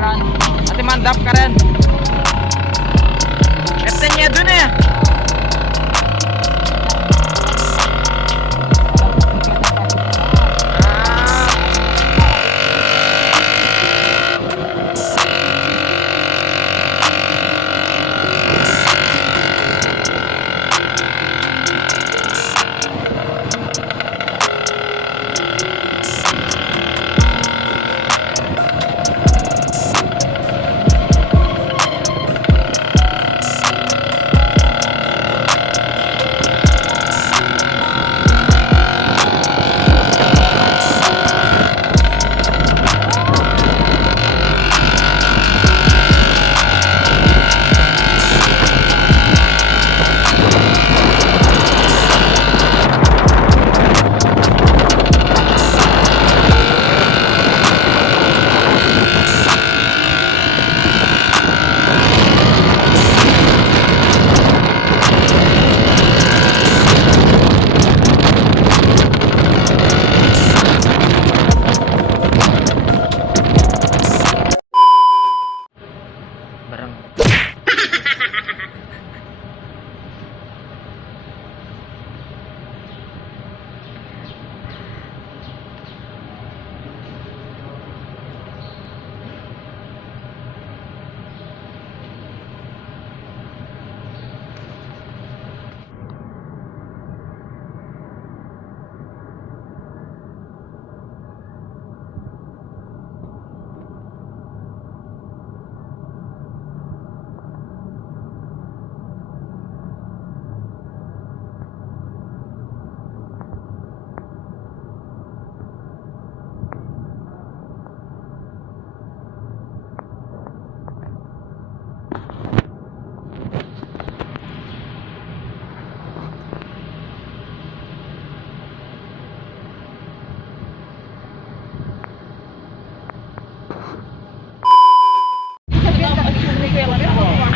jalan. Nanti mantap keren. Nya dun ya.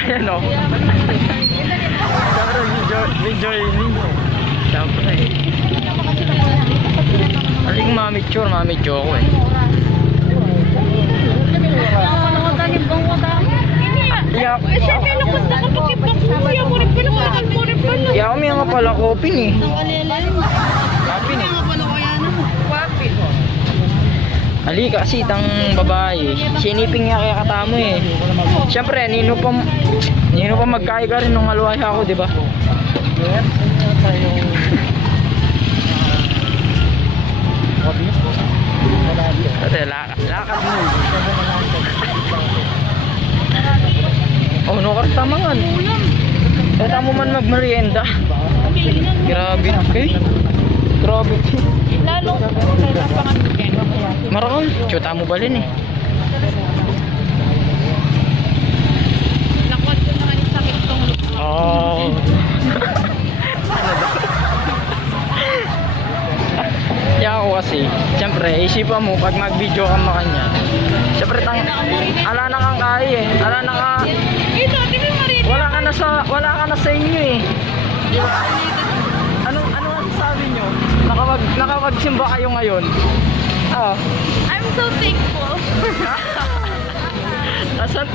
Ayan o. Video ini. Siyempre. Aling mamicture ako eh. Ya kami nga pala kopin eh. Kopin eh. Ali kasi itang babae, siniping niya kaya katamo eh. Siyempre, nino pa magkaiga rin nung haluhay ako, di ba? Lakad mo. Oh, no, kartamangan. Kaya mo man magmerienda. Grabe, okay? Grabe. Lalo Marakon, chuta mo balin eh. lakwat ko na kanin sakit tong Oh. Kaya ako kasi, siyempre, isipan mo pag mag-video ka makanya. Siyempre, ala na kang kaya eh. Ala na ka. ito, tibi Marina. Wala ka na sa inyo eh. Diba? Ano ang sabi nyo? Nakapagsimba kayo ngayon. I'm so thankful.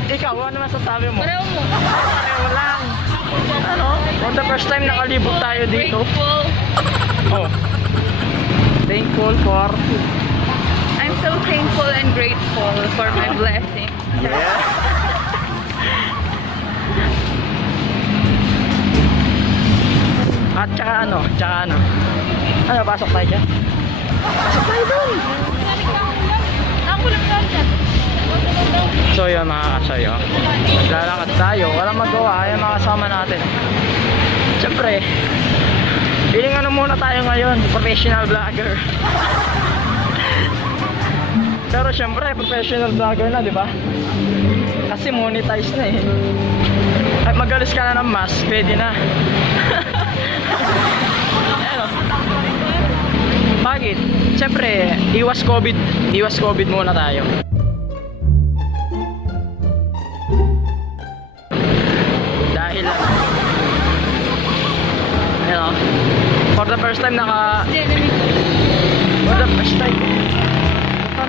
Ikaw, ano masasabi mo? Pareho mo. Pareho lang. Ano? For the first time nakalibot tayo dito. Grateful. Oh. Thankful for... I'm so thankful and grateful for my blessing. Yeah. At tsaka ano? Ano, pasok tayo dyan? Pasok tayo dun! Ako lang dyan. So yun mga kasayo, maglalakad tayo, walang magawa, ayan mga kasama natin. Siyempre, feeling ano muna tayo ngayon, professional vlogger. Pero siyempre, professional vlogger na, di ba? Kasi monetize na eh. At magalis ka na ng mask, pwede na. Ano? Bakit? Siyempre, iwas COVID muna tayo. Dahil ano, for the first time for the first time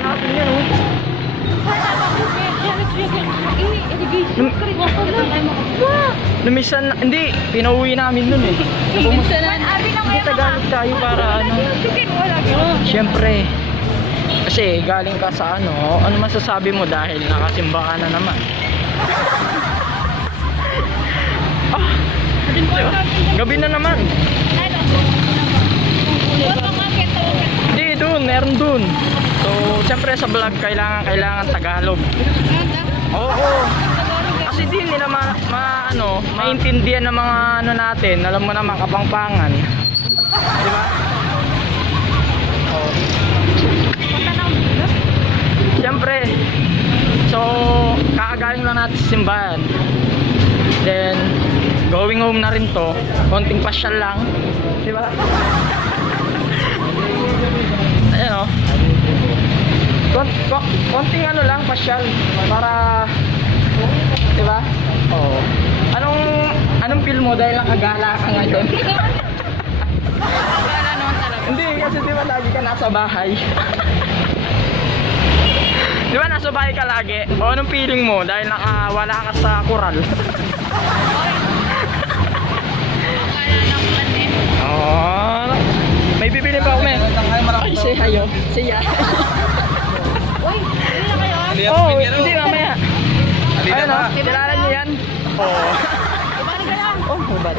natin yan Lumisan na, hindi, pinauwi namin dun eh. Hindi Tagalog tayo para ano. Siyempre, kasi galing ka sa ano masasabi mo dahil nakasimba ka na naman? Diba? Gabi na naman. Hindi, dun, meron dun. So, siyempre sa vlog, kailangan Tagalog. Oo. Kasi di nila maintindihan ng mga ano natin, alam mo naman, Kapampangan. Di ba? Oo. Siyempre, so, kakagaling lang natin sa simbahan. Then, going home na rin to. Konting pasyal lang. Di ba? Ayan o. Konting ano lang, pasyal. Para, di ba? Oo. Anong feel mo dahil nakagala ka ngayon? Wala naman talaga. Hindi, kasi di ba lagi ka nasa bahay? Di ba nasa bahay ka lagi? O anong feeling mo dahil wala ka sa kural? Oh, may bibili pa ako, men. Ay, say hi, oh. Say hi. Uy, hindi na kayo? Oh, hindi mamaya. Ayun, oh. Kilala niyo yan? Oo. Ibalik ka lang. Oh, hubad.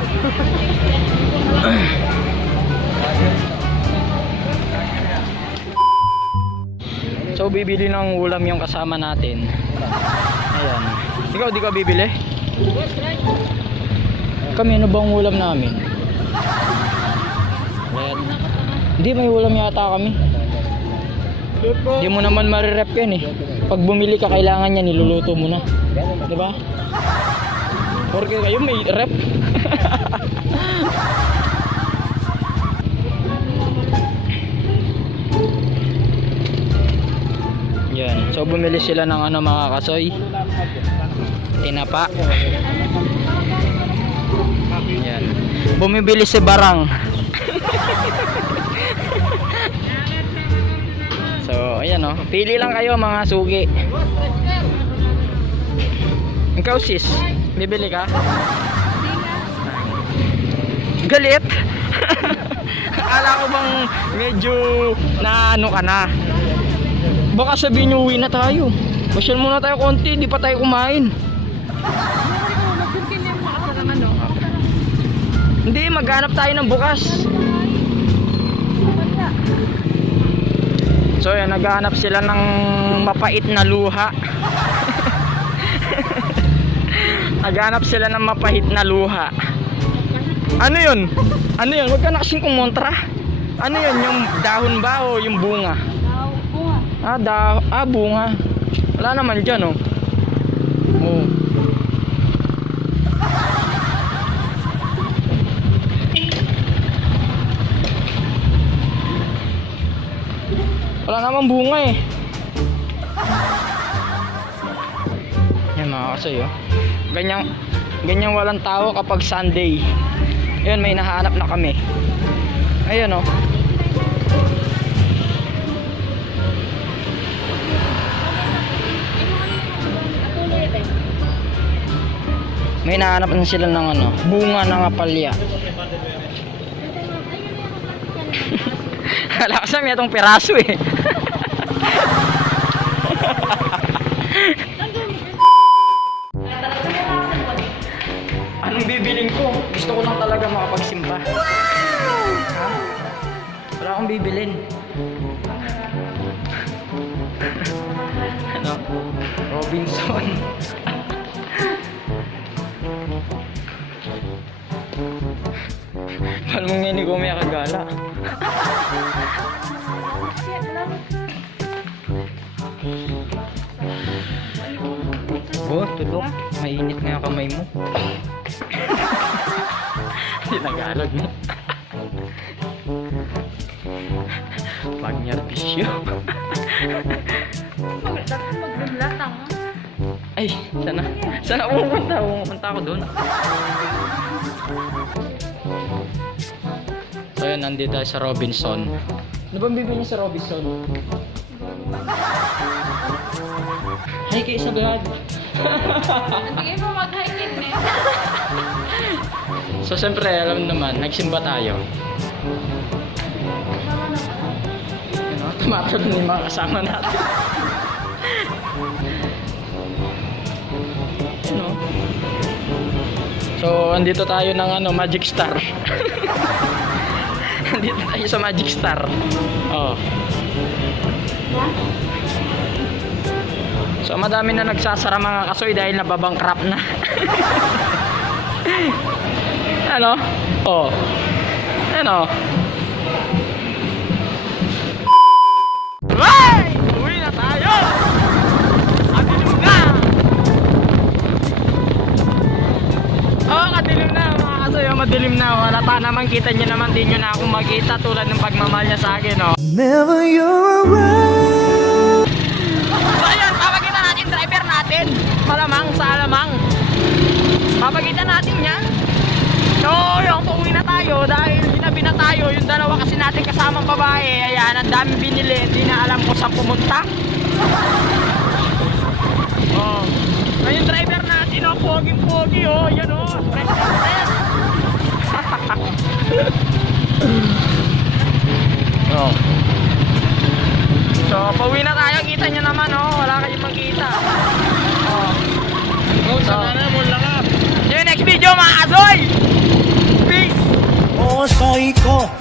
So, bibili ng ulam yung kasama natin. Ayan. Ikaw, di ka bibili? Kami, ano bang ulam namin? Ayan. Hindi, may ulam yata kami. Hindi mo naman marirep yan eh. Pag bumili ka, kailangan yan, niluluto mo na. Diba? Porque kayo may rep. Yan. So bumili sila ng ano mga kasoy. Tinapa. Yan. Bumibili si Barang. So ayan oh. Pili lang kayo mga sugi. Ikaw sis, bibili ka? Galit? Akala ko bang medyo na ano ka na. Baka sabihin nyo uwi na tayo. Masyal muna tayo konti, di pa tayo kumain. Hindi, maghanap tayo ng bukas. So yan, naghahanap sila ng mapait na luha. Naghanap sila ng mapait na luha. Ano yun? Ano yun? Huwag ka na kasing kumontra. Ano yun? Yung dahon ba o yung bunga? Bunga. Wala naman dyan, oh. Oh. Wala naman bunga eh. Yan mga kasoy, oh. Ganyan walang tao kapag Sunday. Ayun, may nahanap na kami. Ayun, oh. May nahanap na sila ng ano, bunga ng apalya. Wala ko sa may itong piraso eh. Anong bibiling ko? Gusto ko lang talaga makapagsimba. Ha? Wala akong bibilin. Ano? Robinson. Paano mo ngayon ko may kagala? Oh, tulog. Mainit nga kamay mo. Tinagalog mo. Pagnyarbisyo. Magbulatang. Ay, sana pumunta ako doon. So yun, nandito tayo sa Robinson. Ano bang bibili sa Robinson? Hi kayo sa vlog. Sige mo mag-hiking eh. So, siyempre, alam naman, nagsimba tayo. Tumatod na yung mga kasama natin. Ano? So, andito tayo ng Magic Star. Andito tayo sa Magic Star. Oh. So, madami na nagsasara mga kasoy dahil nababangkrap na. Ano? Oh. Ano? Ay! Uwi na tayo! Kadilim na! Oh, kadilim na mga kasoy. Madilim na. Wala pa naman, kita nyo naman. Di nyo na ako makita tulad ng pagmamahal niya sa akin, oh. Never you're around. So ayun, papagitan natin driver natin. Malamang sa alamang. Papagitan natin yan. So yung pauwi na tayo dahil ginabi na tayo. Yung dalawa kasi natin kasamang babae. Ayan, ang daming binili. Hindi na alam kung saan pumunta. Oh. Ayun driver natin, oh. Poging-pogi, oh. Yan, oh. Fresh na fresh. Oh. So, pauwi na tayo. Kita nyo naman, oh. Wala kayong makita. Oh. So, see you next video, mga kasoy! Peace! Oh, soy ko.